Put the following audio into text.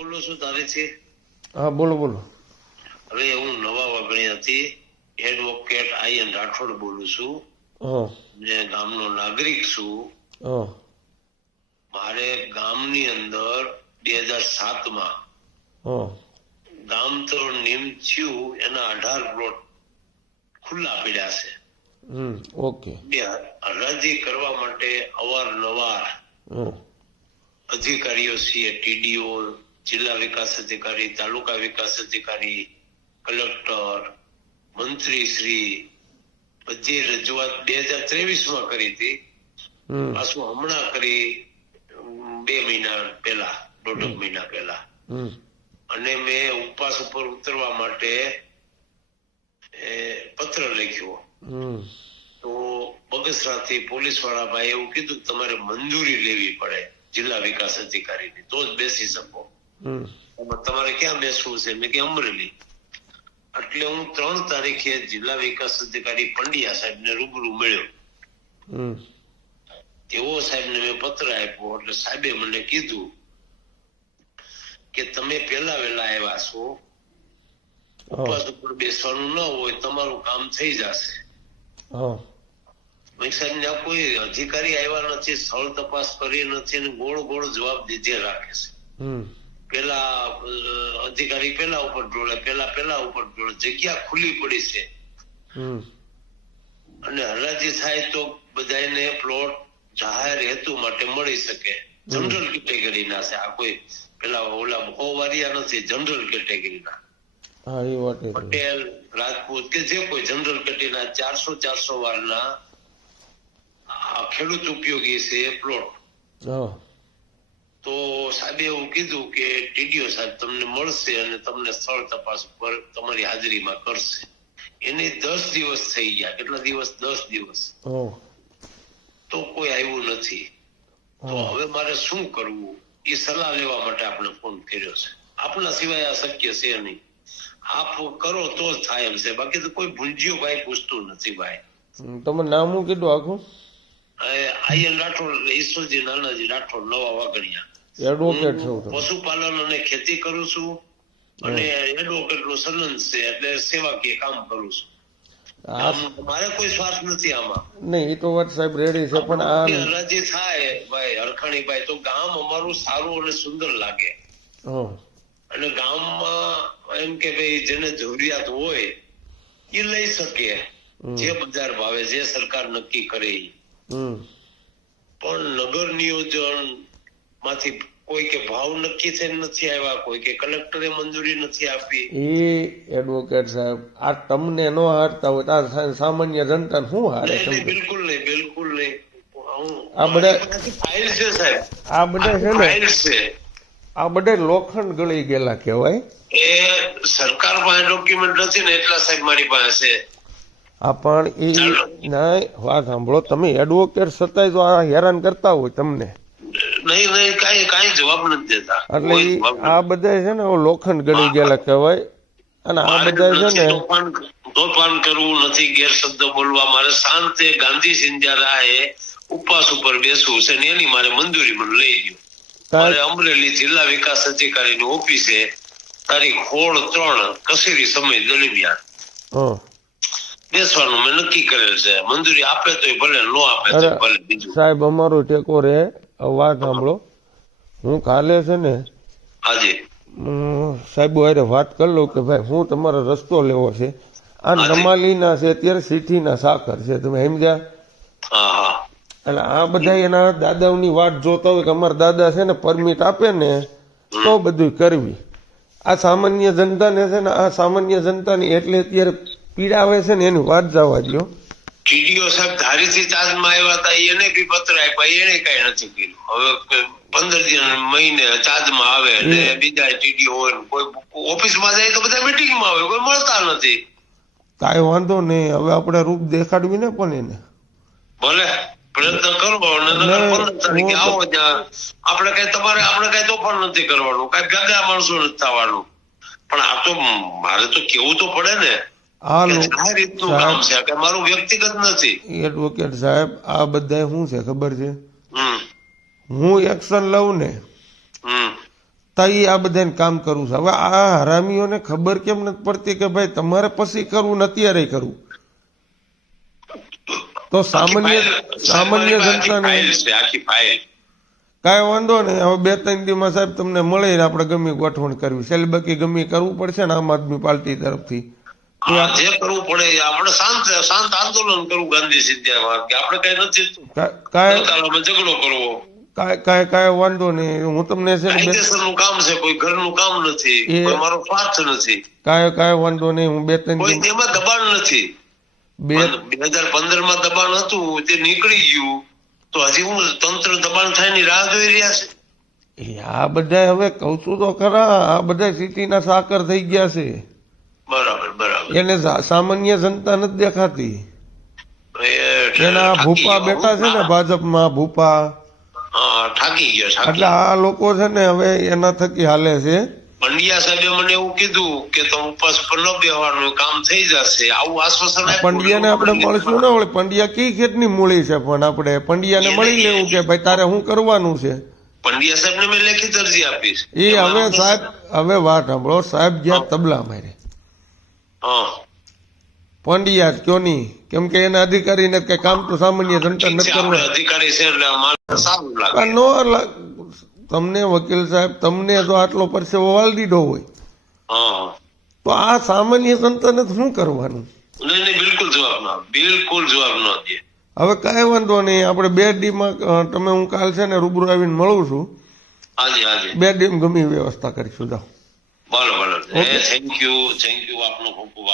બોલું છું તારીથી. હા બોલો બોલો. હવે હું નવા વાગણીયાથી એડવોકેટ આયન રાઠોડ બોલું છું. હા ને ગામનો નાગરિક છું. હા મારે ગામની અંદર 2007માં હા ગામ તો નિમ થયું એના 18 પ્લોટ ખુલ્લા પડ્યા છે. ઓકે. હરાજી કરવા માટે અવારનવાર અધિકારીઓ છીએ, ટીડીઓ, જિલ્લા વિકાસ અધિકારી, તાલુકા વિકાસ અધિકારી, કલેક્ટર, મંત્રી શ્રી બધી રજૂઆત 2023માં કરી હતી. પાછું હમણાં કરી 2 મહિના પહેલા, 1.5 મહિના પહેલા. અને મેં ઉપવાસ ઉપર ઉતરવા માટે પત્ર લખ્યો. તો બગસરાથી પોલીસ વાળા ભાઈ એવું કીધું તમારે મંજૂરી લેવી પડે જિલ્લા વિકાસ અધિકારીની, તો જ બેસી શકો. તમારે ક્યાં બેસવું છે? મેં કે અમરેલી. એટલે હું 3 તારીખે જિલ્લા વિકાસ અધિકારી પંડ્યા સાહેબને રૂબરૂ મળ્યો. તેઓ સાહેબને મેં પત્ર આપ્યો એટલે સાહેબે મને કીધું કે તમે પેલા વેલા આવ્યા છો, ઉપવાસ ઉપર બેસવાનું ન હોય, તમારું કામ થઈ જશે. સાહેબ ને કોઈ અધિકારી આવ્યા નથી, સ્થળ તપાસ કરી નથી, ગોળ ગોળ જવાબ દીધે રાખે છે. પેલા અધિકારી પેલા ઉપર ઢોળે, પેલા ઉપર ઢોળે. જગ્યા ખુલ્લી પડી છે અને હરાજી થાય તો બધાને પ્લોટ જાહેર હેતુ માટે મળી શકે. જનરલ કેટેગરીના છે આ, કોઈ પેલા ઓલા હોવારિયા નથી, જનરલ કેટેગરીના. પટેલ, રાજપૂત કે જે કોઈ જનરલ કેટેગરીના 400 વારના ખેડૂત ઉપયોગી છે પ્લોટ. તો સાહેબે એવું કીધું કે ટીડીઓ સાહેબ તમને મળશે અને તમને સ્થળ તપાસ પર તમારી હાજરીમાં કરશે. એને 10 દિવસ થઈ ગયા. કેટલા દિવસ? 10 દિવસ. તો કોઈ આવ્યું નથી. તો હવે મારે શું કરવું એ સલાહ લેવા માટે આપણે ફોન કર્યો છે. આપના સિવાય આ શક્ય છે નહીં. આપ કરો તો જ થાય એમ છે, બાકી તો કોઈ ભૂંજ્યો ભાઈ પૂછતું નથી ભાઈ. તમે નામ શું કીધું આખું? આયન રાઠોડ, ઈશ્વરજી નાનાજી રાઠોડ, નવા વાગડિયા. એડવોકેટ છો? પશુપાલન અને ખેતી કરું છું અને એડવોકેટ નું સલન છે એટલે સેવાકીય કામ કરું છું. મારે કોઈ સ્વાર્થ નથી આમાં. નહીં, એ તો વાત સાહેબ રેડી છે, પણ આ હરાજી થાય ભાઈ હરખાણીભાઈ તો ગામ અમારું સારું અને સુંદર લાગે. અને ગામમાં એમ કે ભાઈ જેને જરૂરિયાત હોય એ લઈ શકે, જે બજાર ભાવે, જે સરકાર નક્કી કરે. પણ નગર નિયોજન માંથી કોઈ કે ભાવ નક્કી થઈને નથી આવ્યા, કોઈ કે કલેક્ટરે મંજૂરી નથી આપી. એ એડવોકેટ સાહેબ આ તમને ન હારતા હોય તો સામાન્ય જનતા શું હારે? બિલકુલ નહીં, બિલકુલ નહીં. આ બધા ફાઇલ છે સાહેબ, આ બધા છે ને, ફાઇલ છે. આ બધા લોખંડ ગળી ગયેલા કહેવાય. એ સરકાર પાસે ડોક્યુમેન્ટ નથી ને એટલા સાહેબ મારી પાસે છે. આ પણ એ ના વાત સાંભળો, તમે એડવોકેટ છતાંય જો આ હેરાન કરતા હોય તમને, નહીં કાંઈ જવાબ નથી દેતા. એટલે આ બધા છે ને લોખંડ ગળી ગયેલા કહેવાય. અને આ બધા છે ને તોફાન કરવું નથી, ગેરશબ્દ બોલવા. મારે શાંતિ ગાંધી સિંજારાએ ઉપવાસ ઉપર બેસવું છે ને એની મારે મંજૂરી મને લઈ ગયો. મારે અમરેલી જિલ્લા વિકાસ અધિકારીની ઓફિસે તારીખ 16/3 કસેરી સમય દરમિયાન બેસવાનું મેં નક્કી કરેલ છે. મંજૂરી આપે તો ભલે, નો આપે તો ભલે. બીજું સાહેબ અમારો ટેકો રે. વાત સાંભળો, હું કાલે છે ને હાજી સાહેબ હારે વાત કરી લઉં કે ભાઈ હું તમારો રસ્તો લેવો છે. આ નમાલીના છે, અત્યારે સિટીના સાકર છે, તમે સમજ્યા? એટલે આ બધા એના દાદાઓની વાત જોતા હોય કે અમારા દાદા છે ને પરમિટ આપે ને તો બધું કરવી. આ સામાન્ય જનતાને છે ને, આ સામાન્ય જનતાની એટલે અત્યારે પીડા આવે છે ને એની વાત જવા દો. ટીડીઓ સાહેબ ધારીથી ચાર્જમાં આવ્યા હતા, એને બી પત્ર આપ્યા, એને કઈ નથી કર્યું. હવે 15 મહિને ચાર્જમાં આવે ને બીજા ટીડીઓ હોય, કોઈ ઓફિસમાં જાય તો બધા મીટિંગમાં આવે, કોઈ મળતા નથી. કાંઈ વાંધો નહીં, હવે આપણે રૂપ દેખાડવી ને પણ એને. ભલે પ્રયત્ન કરો અને 15 તારીખે આવો. ત્યાં આપણે કઈ તમારે આપણે કઈ તોફાન નથી કરવાનું, કઈ ગાગા માણસો નથી થવાનું. પણ આ તો મારે તો કેવું તો પડે ને. મારું વ્યક્તિગત નથી. એડવોકેટ સાહેબ આ બધા શું છે ખબર છે? હું એક્શન લઉં ને છતાંય આ બધાને કામ કરવું છે. હવે આ હરામીઓને ખબર કેમ નથી પડતી કે ભાઈ તમારે પછી કરવું ને અત્યારે કરવું? તો સામાન્ય જનતાને કાંઈ વાંધો નહીં. હવે 2-3 દિવસમાં સાહેબ તમને મળીને આપણે ગમે ગોઠવણ કરવી છે. બાકી ગમે કરવું પડશે ને આમ આદમી પાર્ટી તરફથી જે કરવું પડે આપણે શાંત આંદોલન કરવું ગાંધી સિદ્ધામાં કે આપણે કઈ નથી ઝઘડો કરવો. કાંઈ વાંધો નહીં. હું તમને છે ને નું કામ છે, કોઈ ઘરનું કામ નથી, કોઈ મારો સ્વાર્થ નથી. કાંઈ વાંધો નહીં. હું 2-3 દિવસ એમાં દબાણ નથી. 2015 માં દબાણ હતું તે નીકળી ગયું તો હજી હું તંત્ર દબાણ થાય ની રાહ જોઈ રહ્યા છે. આ બધા હવે કઉ છું તો ખરા, આ બધા સિટીના સાકર થઈ ગયા છે. બરાબર. એને સામાન્ય જનતા નથી દેખાતી. એના ભૂપા બેઠા છે ને ભાજપમાં, ભૂપા ઠાકી ગયા. એટલે આ લોકો છે ને હવે એના થકી હાલે છે. પંડ્યા સાહેબે મને એવું કીધું કે તમે ઉપવાસ પર ન બેહવાનું, કામ થઈ જશે, આવું આશ્વાસન આપ્યું. પંડ્યાને આપણે મળશું ને. ઓલે પંડ્યા કઈ ખેતની મૂળી છે, પણ આપણે પંડ્યાને મળી લેવું કે ભાઈ તારે શું કરવાનું છે. પંડ્યા સાહેબ ને મેં લેખિત અરજી આપીશ. એ હવે સાહેબ હવે વાત સાંભળો. સાહેબ ગયા તબલા મારે પંડ્યા કયો નહીં, કેમ કે એના અધિકારી ને કઈ કામ તો સામાન્ય જનતા નથી કરવું. અધિકારી છે એટલે સારું લાગે. તમને વકીલ સાહેબ, તમને જો આટલો પરસેવો વાળી દીધો હોય તો આ સામાન્ય જનતાને શું કરવાનું? બિલકુલ જવાબ ન દે. હવે કાંઈ વાંધો નહીં. આપણે 2 દીમાં તમે હું કાલ છે ને રૂબરૂ આવીને મળું છું. 2 દી ગમી વ્યવસ્થા કરીશું. જાઓ. બોલો. થેન્ક યુ આપનો ખૂબ ખૂબ